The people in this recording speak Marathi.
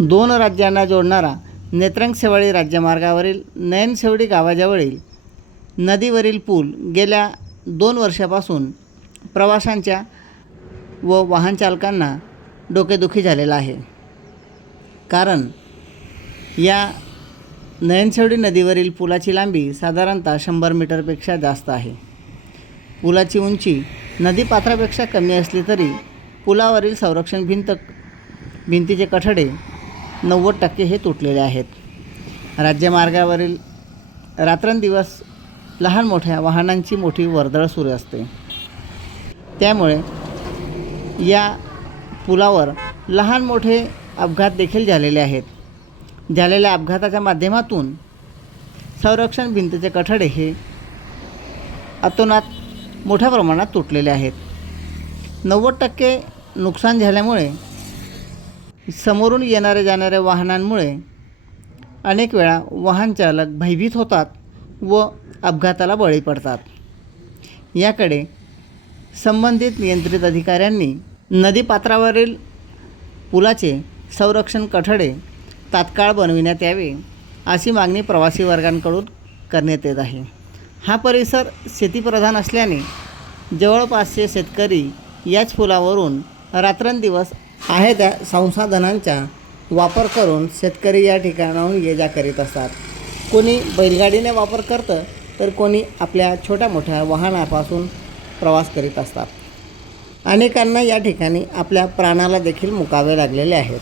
दोन राज्यांना जोडणारा नेत्रंगसेवाळी राज्यमार्गावरील नयनसेवडी गावाजवळील नदीवरील पूल गेल्या दोन वर्षापासून प्रवाशांच्या व वाहनचालकांना डोकेदुखी झालेला आहे. कारण या नयनसेवडी नदीवरील पुलाची लांबी साधारणतः शंभर मीटरपेक्षा जास्त आहे. पुलाची उंची नदीपात्रापेक्षा कमी असली तरी पुलावरील संरक्षण भिंत भिंतीचे कठडे नव्वद टक्के हे तुटलेले आहेत. राज्यमार्गावरील रात्रंदिवस लहान मोठ्या वाहनांची मोठी वर्दळ सुरू असते. त्यामुळे या पुलावर लहान मोठे अपघात देखील झालेले आहेत. झालेल्या अपघाताच्या माध्यमातून संरक्षण भिंतीचे कठडे हे अतोनात मोठ्या प्रमाणात तुटलेले आहेत. नव्वद टक्के नुकसान झाल्यामुळे समोरून येणाऱ्या जाणाऱ्या वाहनांमुळे अनेक वेळा वाहनचालक भयभीत होतात व अपघाताला बळी पडतात. याकडे संबंधित नियंत्रित अधिकाऱ्यांनी नदीपात्रावरील पुलाचे संरक्षण कठडे तात्काळ बनविण्यात यावे अशी मागणी प्रवासी वर्गांकडून करण्यात येत आहे. हा परिसर शेतीप्रधान असल्याने जवळपासचे शेतकरी याच पुलावरून रात्रंदिवस आहे त्या संसाधनांचा वापर करून शेतकरी या ठिकाणाहून ये जा करीत असतात. कोणी बैलगाडीने वापर करतं तर कोणी आपल्या छोट्या मोठ्या वाहनापासून प्रवास करीत असतात. अनेकांना या ठिकाणी आपल्या प्राणाला देखील मुकावे लागलेले आहेत.